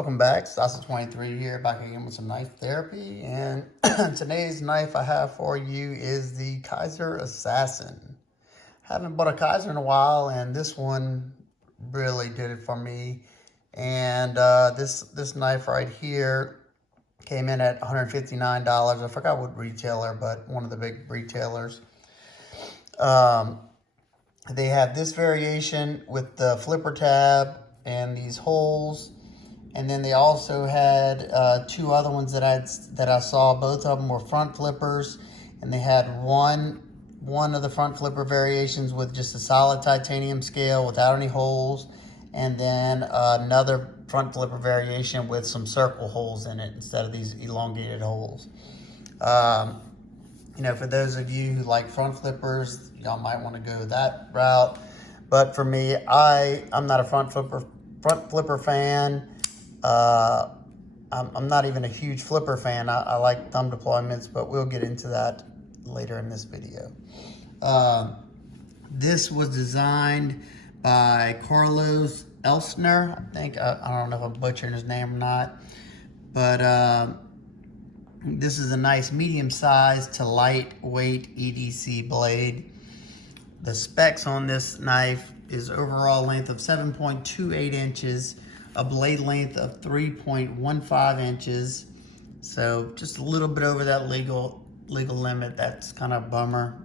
Welcome back, Assassin23 here, back again with some knife therapy. And today's knife I have for you is the Kizer Assassin. Haven't bought a Kizer in a while, and this one really did it for me. And this knife right here came in at $159. I forgot what retailer, but one of the big retailers. They have this variation with the flipper tab and these holes. And then they also had two other ones that I saw. Both of them were front flippers, and they had one of the front flipper variations with just a solid titanium scale without any holes, and then another front flipper variation with some circle holes in it instead of these elongated holes. You know, for those of you who like front flippers, y'all might want to go that route. But for me, I'm not a front flipper fan. I'm not even a huge flipper fan. I like thumb deployments, but we'll get into that later in this video. This was designed by Carlos Elsner. I think, I don't know if I'm butchering his name or not, but this is a nice medium-sized to lightweight EDC blade. The specs on this knife is overall length of 7.28 inches, a blade length of 3.15 inches. So just a little bit over that legal limit. That's kind of a bummer.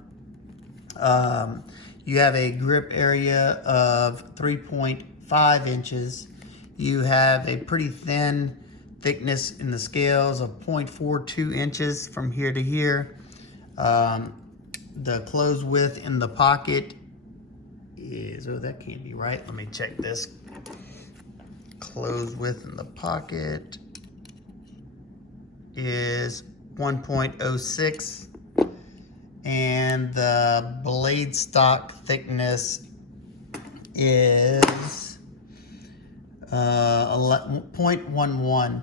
You have a grip area of 3.5 inches. You have a pretty thin thickness in the scales of 0.42 inches from here to here. The close width in the pocket is, oh, that can't be right. Let me check this. Close width in the pocket is 1.06, and the blade stock thickness is 0.11.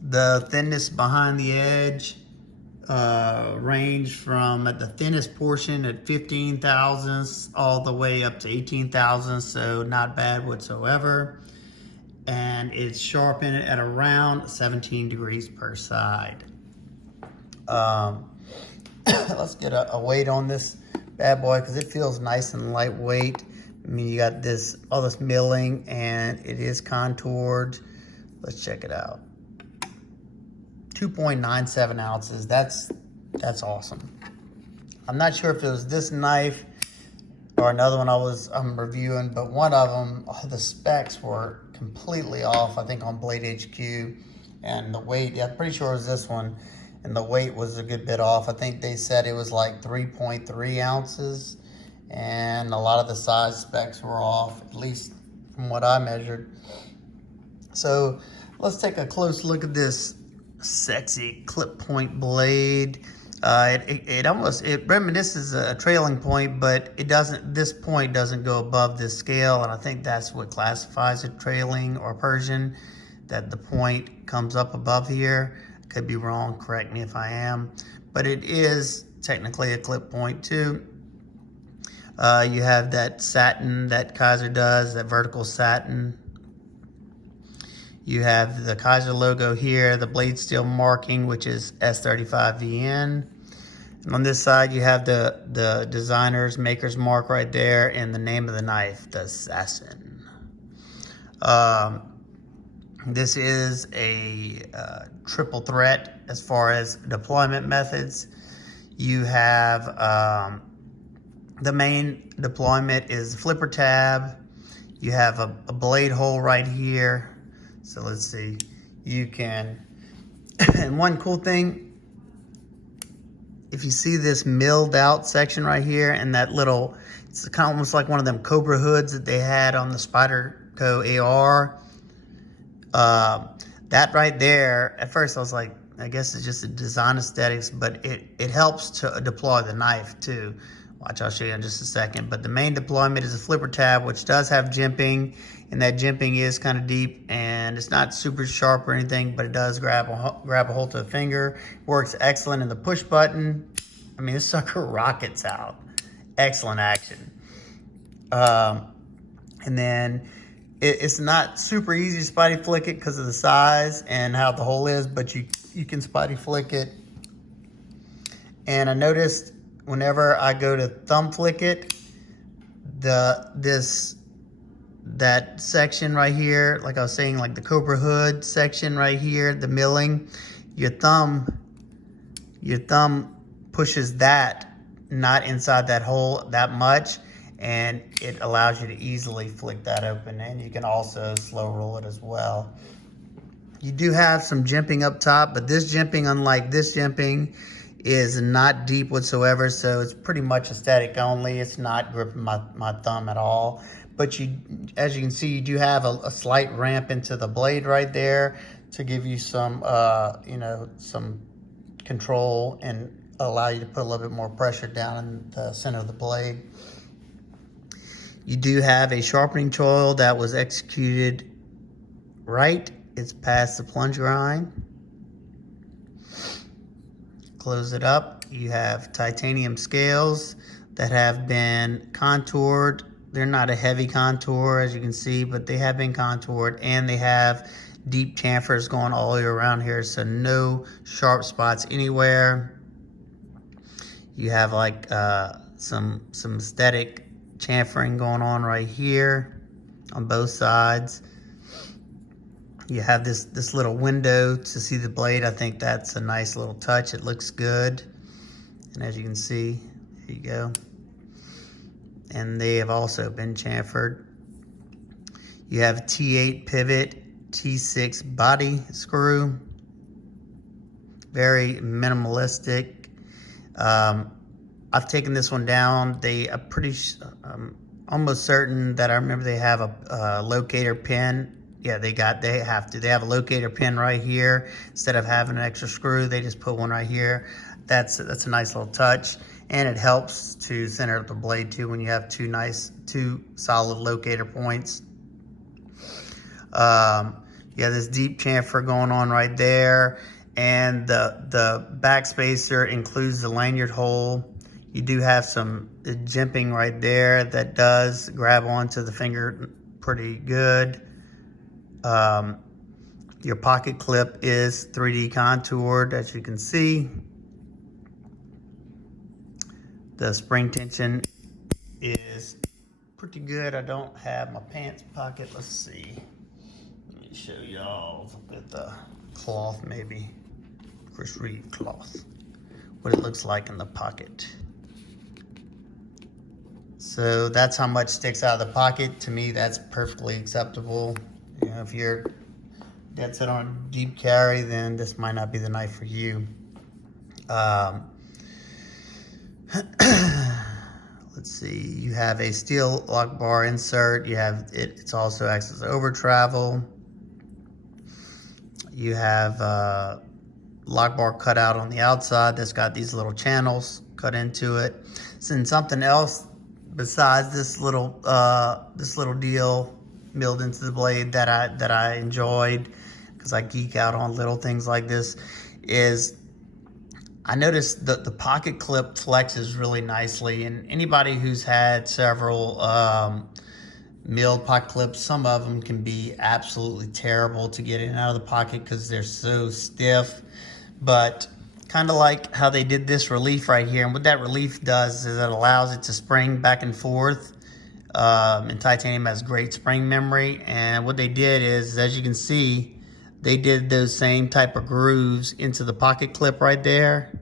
The thinness behind the edge range from at the thinnest portion at 15 thousandths all the way up to 18 thousandths, so not bad whatsoever. And it's sharpened at around 17 degrees per side. Let's get a weight on this bad boy because it feels nice and lightweight. I mean, you got all this milling, and it is contoured. Let's check it out. 2.97 ounces. That's awesome. I'm not sure if it was this knife or another one I'm reviewing, but one of them, the specs were completely off, I think, on Blade HQ. And the weight, yeah, I'm pretty sure it was this one, and the weight was a good bit off. I think they said it was like 3.3 ounces, and a lot of the size specs were off, at least from what I measured. So let's take a close look at this sexy clip point blade. It reminisces a trailing point, but this point doesn't go above this scale, and I think that's what classifies it trailing or Persian, that the point comes up above here. Could be wrong, correct me if I am, but it is technically a clip point too. You have that satin that Kizer does, that vertical satin. You have the Kizer logo here, the blade steel marking, which is S35VN. And on this side, you have the designer's maker's mark right there and the name of the knife, the Assassin. This is a triple threat as far as deployment methods. You have the main deployment is flipper tab. You have a blade hole right here. So let's see, you can, and one cool thing, if you see this milled out section right here and that little, it's kind of almost like one of them Cobra hoods that they had on the Spyderco AR. That right there, at first I was like, I guess it's just a design aesthetics, but it helps to deploy the knife too. Watch, I'll show you in just a second. But the main deployment is a flipper tab, which does have jimping, and that jimping is kind of deep, and it's not super sharp or anything, but it does grab a hold to the finger. Works excellent in the push button. I mean, this sucker rockets out. Excellent action. And then It's not super easy to spotty flick it because of the size and how the hole is, but you can spotty flick it. And I noticed whenever I go to thumb flick it, that section right here, like I was saying, like the Cobra hood section right here, the milling, your thumb pushes that not inside that hole that much, and it allows you to easily flick that open. And you can also slow roll it as well. You do have some jimping up top, but this jimping, unlike this jimping, is not deep whatsoever, so it's pretty much a static only. It's not gripping my thumb at all. But as you can see, you do have a slight ramp into the blade right there to give you some, some control and allow you to put a little bit more pressure down in the center of the blade. You do have a sharpening choil that was executed right. It's past the plunge grind. Close it up. You have titanium scales that have been contoured. They're not a heavy contour, as you can see, but they have been contoured, and they have deep chamfers going all the way around here, so no sharp spots anywhere. You have like some aesthetic chamfering going on right here on both sides. You have this little window to see the blade. I think that's a nice little touch. It looks good. And as you can see, there you go. And they have also been chamfered. You have T8 pivot, T6 body screw. Very minimalistic. I've taken this one down. They are almost certain that I remember they have a locator pin. Yeah, they have a locator pin right here. Instead of having an extra screw, they just put one right here. That's a nice little touch, and it helps to center up the blade too when you have two solid locator points. You have this deep chamfer going on right there, and the back spacer includes the lanyard hole. You do have some jimping right there that does grab onto the finger pretty good. Your pocket clip is 3D contoured, as you can see. The spring tension is pretty good. I don't have my pants pocket. Let's see. Let me show y'all with the cloth, maybe. Chris Reed cloth. What it looks like in the pocket. So that's how much sticks out of the pocket. To me, that's perfectly acceptable. You know, if you're dead set on deep carry, then this might not be the knife for you. Let's see. You have a steel lock bar insert. You have it's also acts as over travel. You have lock bar cut out on the outside that's got these little channels cut into it. And something else besides this little deal milled into the blade that I enjoyed, because I geek out on little things like this, is I noticed that the pocket clip flexes really nicely. And anybody who's had several milled pocket clips, some of them can be absolutely terrible to get in and out of the pocket because they're so stiff. But kind of like how they did this relief right here, and what that relief does is it allows it to spring back and forth. And titanium has great spring memory, and what they did is, as you can see, they did those same type of grooves into the pocket clip right there.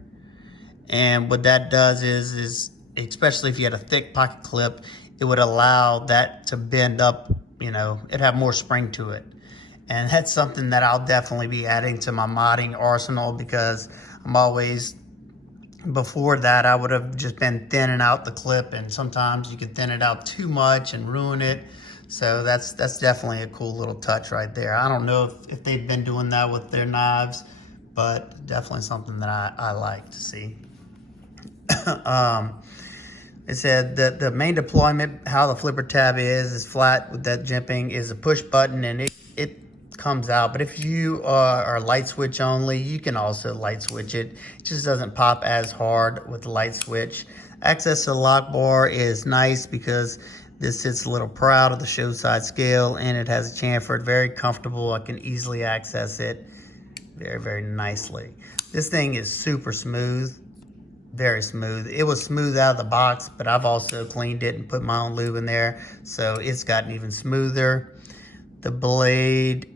And what that does is especially if you had a thick pocket clip, it would allow that to bend up, it'd have more spring to it. And that's something that I'll definitely be adding to my modding arsenal, because I'm always, before that, I would have just been thinning out the clip, and sometimes you can thin it out too much and ruin it. So that's definitely a cool little touch right there. I don't know if they've been doing that with their knives, but definitely something that I like to see. It said that the main deployment, how the flipper tab is flat with that jimping, is a push button, and it comes out. But if you are light switch only, you can also light switch it. It just doesn't pop as hard with the light switch. Access to the lock bar is nice because This sits a little proud of the show side scale, and it has a chamfer. Very comfortable. I can easily access it very, very nicely. This thing is super smooth, very smooth. It was smooth out of the box, but I've also cleaned it and put my own lube in there, so it's gotten even smoother. The blade,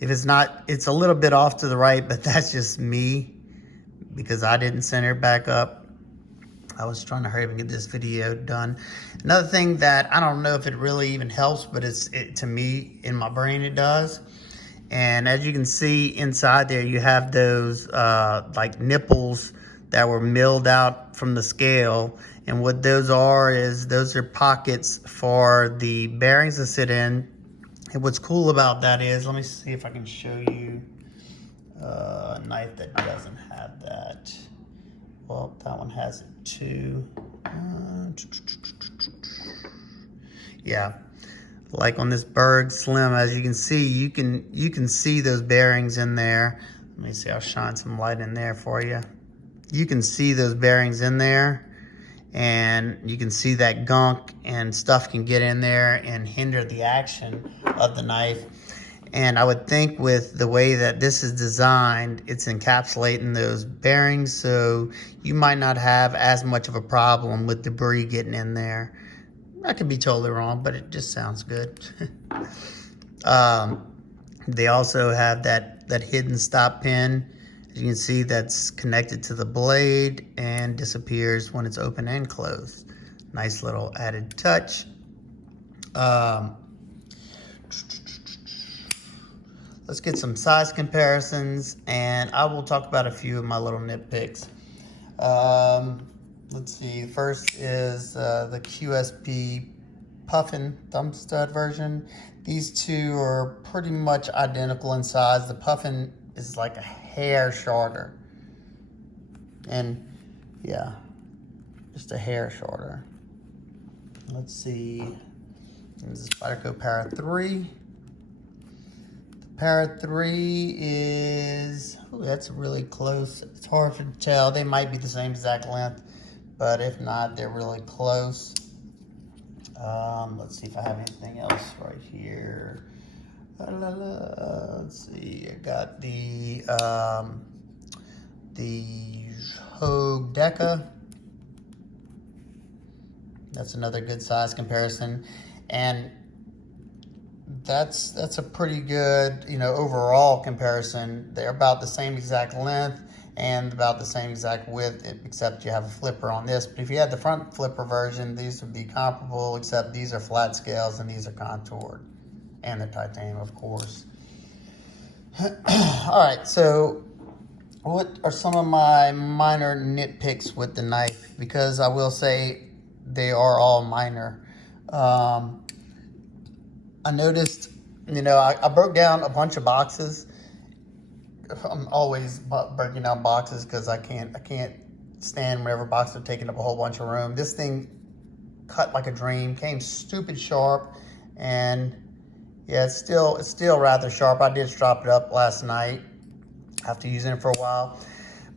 if it's not, it's a little bit off to the right, but that's just me because I didn't center it back up. I was trying to hurry up and get this video done. Another thing that I don't know if it really even helps, but to me, in my brain, it does. And as you can see inside there, you have those like nipples that were milled out from the scale. And what those are is those are pockets for the bearings to sit in. And what's cool about that is, let me see if I can show you a knife that doesn't have that. Well, that one has it too. Yeah, like on this Berg Slim, as you can see, you can see those bearings in there. Let me see, I'll shine some light in there for you. You can see those bearings in there, and you can see that gunk and stuff can get in there and hinder the action of the knife. And I would think with the way that this is designed, it's encapsulating those bearings, so you might not have as much of a problem with debris getting in there. I could be totally wrong, but it just sounds good. They also have that hidden stop pin. As you can see, that's connected to the blade and disappears when it's open and closed. Nice little added touch. Let's get some size comparisons, and I will talk about a few of my little nitpicks. Let's see, first is the QSP Puffin thumb stud version. These two are pretty much identical in size. The Puffin is like a hair shorter. And yeah, just a hair shorter. Let's see, this is Spyderco Para 3. Para 3 is, oh, that's really close. It's hard to tell. They might be the same exact length, but if not, they're really close. Let's see if I have anything else right here. Let's see, I got the Hogue Deca. That's another good size comparison. And that's a pretty good, overall comparison. They're about the same exact length and about the same exact width, except you have a flipper on this. But if you had the front flipper version, these would be comparable, except these are flat scales and these are contoured. And they're titanium, of course. All right, so what are some of my minor nitpicks with the knife? Because I will say they are all minor. I noticed, I broke down a bunch of boxes. I'm always breaking down boxes because I can't stand whenever boxes are taking up a whole bunch of room. This thing cut like a dream, came stupid sharp, and yeah, it's still rather sharp. I did strop it up last night after using it for a while,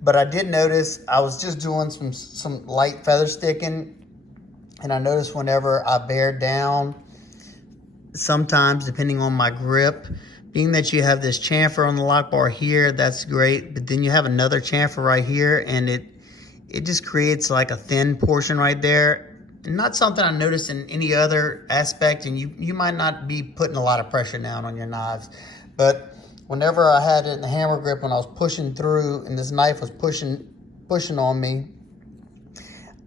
but I did notice I was just doing some light feather sticking, and I noticed whenever I bared down, sometimes depending on my grip, being that you have this chamfer on the lock bar here, that's great, but then you have another chamfer right here, and it just creates like a thin portion right there. Not something I noticed in any other aspect, and you might not be putting a lot of pressure down on your knives, but whenever I had it in the hammer grip, when I was pushing through and this knife was pushing on me,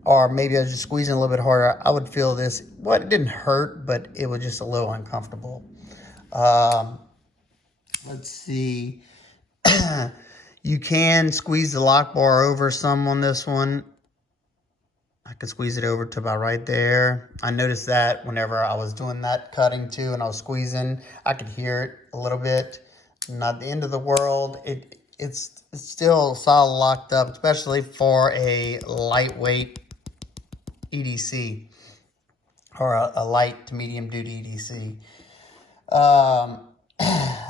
or maybe I was just squeezing a little bit harder, I would feel this. Well, it didn't hurt, but it was just a little uncomfortable. Let's see. You can squeeze the lock bar over some on this one. I could squeeze it over to about right there. I noticed that whenever I was doing that cutting too, and I was squeezing, I could hear it a little bit. Not the end of the world. It's still solid locked up, especially for a lightweight EDC, or a light to medium duty EDC.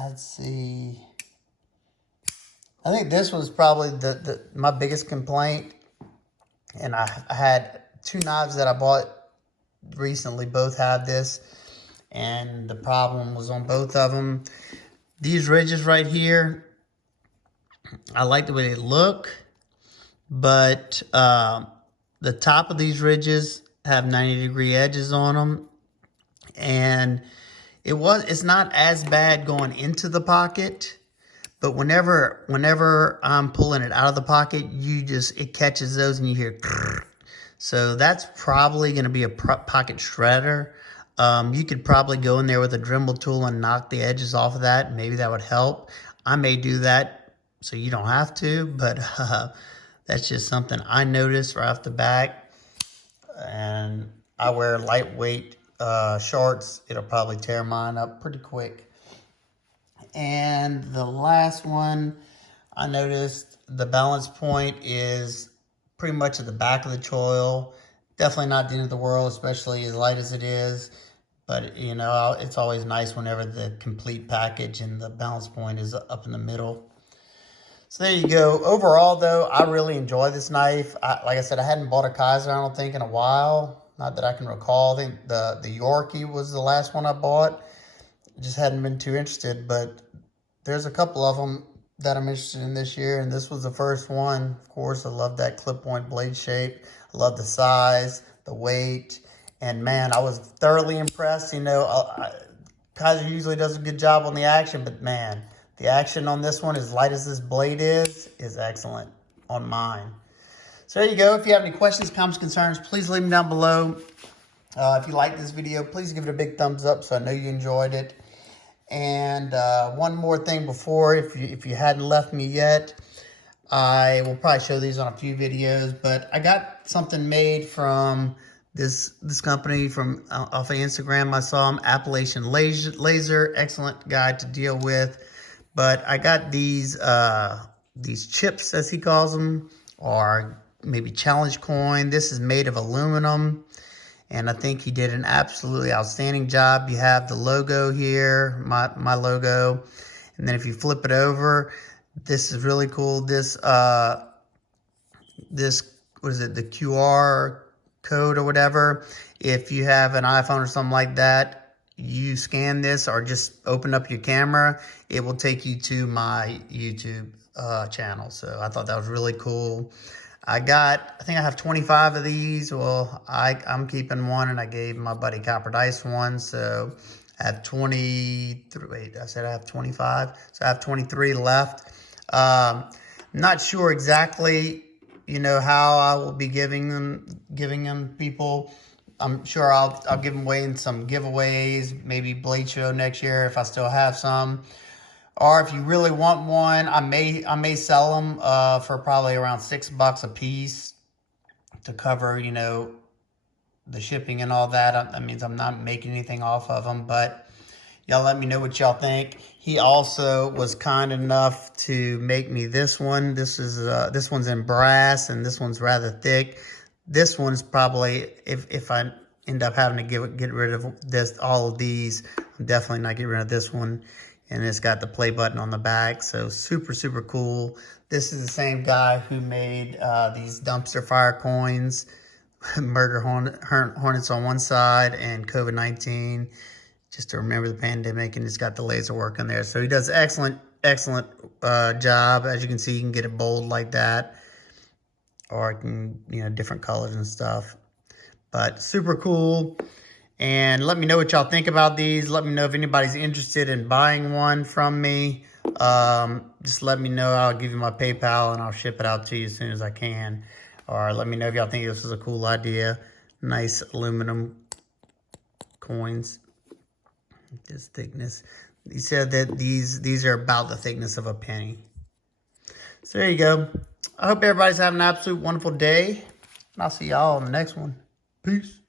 Let's see. I think this was probably my biggest complaint. And I had two knives that I bought recently both had this, and the problem was on both of them. These ridges right here, I like the way they look, but the top of these ridges have 90-degree edges on them, and it's not as bad going into the pocket, but whenever I'm pulling it out of the pocket, it catches those and you hear. So that's probably going to be a pocket shredder. You could probably go in there with a Dremel tool and knock the edges off of that. Maybe that would help. I may do that so you don't have to, but that's just something I noticed right off the back. And I wear lightweight shorts. It'll probably tear mine up pretty quick. And the last one, I noticed the balance point is pretty much at the back of the choil. Definitely not the end of the world, especially as light as it is. But, you know, it's always nice whenever the complete package and the balance point is up in the middle. So there you go. Overall, though, I really enjoy this knife. Like I said, I hadn't bought a Kizer, I don't think, in a while. Not that I can recall. I think the Yorkie was the last one I bought. Just hadn't been too interested, but there's a couple of them that I'm interested in this year, and this was the first one. Of course, I love that clip point blade shape. I love the size, the weight, and man, I was thoroughly impressed. You know, Kizer usually does a good job on the action, but man, the action on this one, as light as this blade is excellent on mine. So there you go. If you have any questions, comments, concerns, please leave them down below. If you like this video, please give it a big thumbs up so I know you enjoyed it. And one more thing before, if you hadn't left me yet, I will probably show these on a few videos, but I got something made from this company from off of Instagram. I saw them, Appalachian Laser, excellent guy to deal with. But I got these chips, as he calls them, or maybe challenge coin. This is made of aluminum, and I think he did an absolutely outstanding job. You have the logo here, my logo, and then if you flip it over, this is really cool. This what is it, the QR code or whatever. If you have an iPhone or something like that, you scan this or just open up your camera, it will take you to my YouTube channel. So I thought that was really cool. I think I have 25 of these. Well, I'm keeping one, and I gave my buddy Copper Dice one. So I have 23. Wait, I said I have 25. So I have 23 left. Not sure exactly, you know, how I will be giving them people. I'm sure I'll give them away in some giveaways, maybe Blade Show next year if I still have some. Or if you really want one, I may sell them for probably around $6 a piece to cover, you know, the shipping and all that. That means I'm not making anything off of them, but y'all let me know what y'all think. He also was kind enough to make me this one. This one's in brass, and this one's rather thick. This one's probably, if I end up having to get rid of all of these, I'm definitely not getting rid of this one. And it's got the play button on the back, so super, super cool. This is the same guy who made these dumpster fire coins, murder hornets on one side, and COVID-19, just to remember the pandemic, and it's got the laser work in there. So he does excellent job. As you can see, you can get it bold like that, or it can, you know, different colors and stuff. But super cool. And let me know what y'all think about these. Let me know if anybody's interested in buying one from me. Just let me know. I'll give you my PayPal and I'll ship it out to you as soon as I can. Or let me know if y'all think this is a cool idea. Nice aluminum coins. This thickness. He said that these are about the thickness of a penny. So there you go. I hope everybody's having an absolute wonderful day. And I'll see y'all on the next one. Peace.